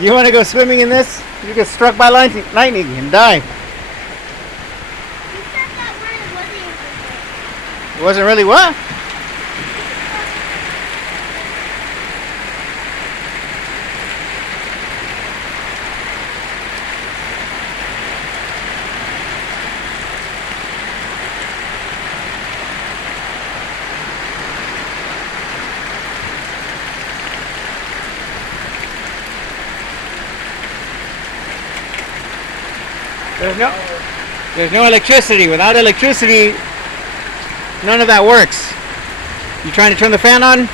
You want to go swimming in this? You get struck by lightning and die. You said that word wasn't It wasn't really what? There's no electricity. Without electricity, none of that works. You trying to turn the fan on?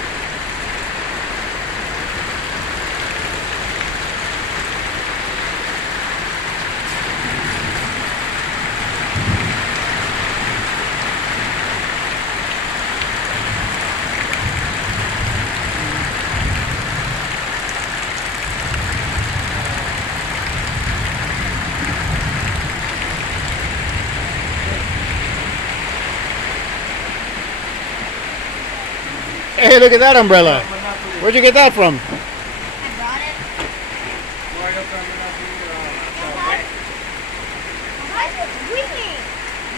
Hey, look at that umbrella. Where'd you get that from? I brought it. Why is it ringing?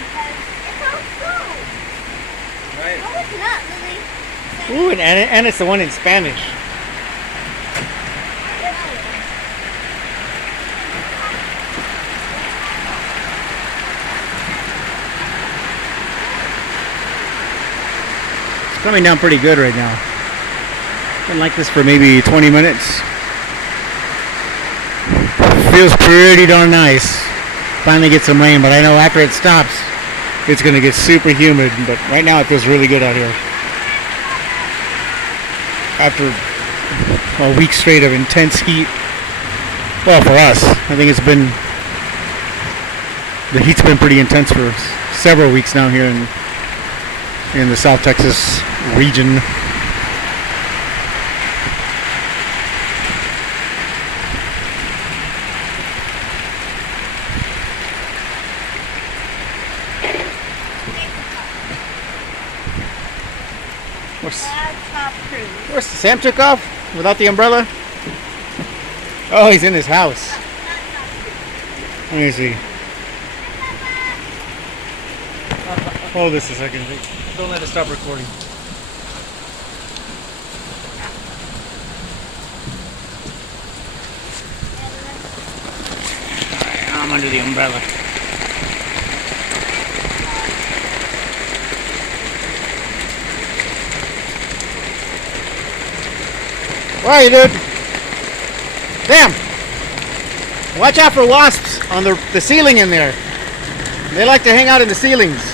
Because it's outside. Right. No, it's not, Lily. Ooh, and it's the one in Spanish. It's coming down pretty good right now. Been like this for maybe 20 minutes. Feels pretty darn nice. Finally get some rain, but I know after it stops, it's gonna get super humid. But right now it feels really good out here. After a week straight of intense heat. Well, for us, I think the heat's been pretty intense for several weeks now here in the South Texas region. Where's Sam took off without the umbrella? Oh, he's in his house. Let me see. Hold this a second. Don't let it stop recording. Alright, I'm under the umbrella. Where are you, dude? Damn! Watch out for wasps on the ceiling in there. They like to hang out in the ceilings.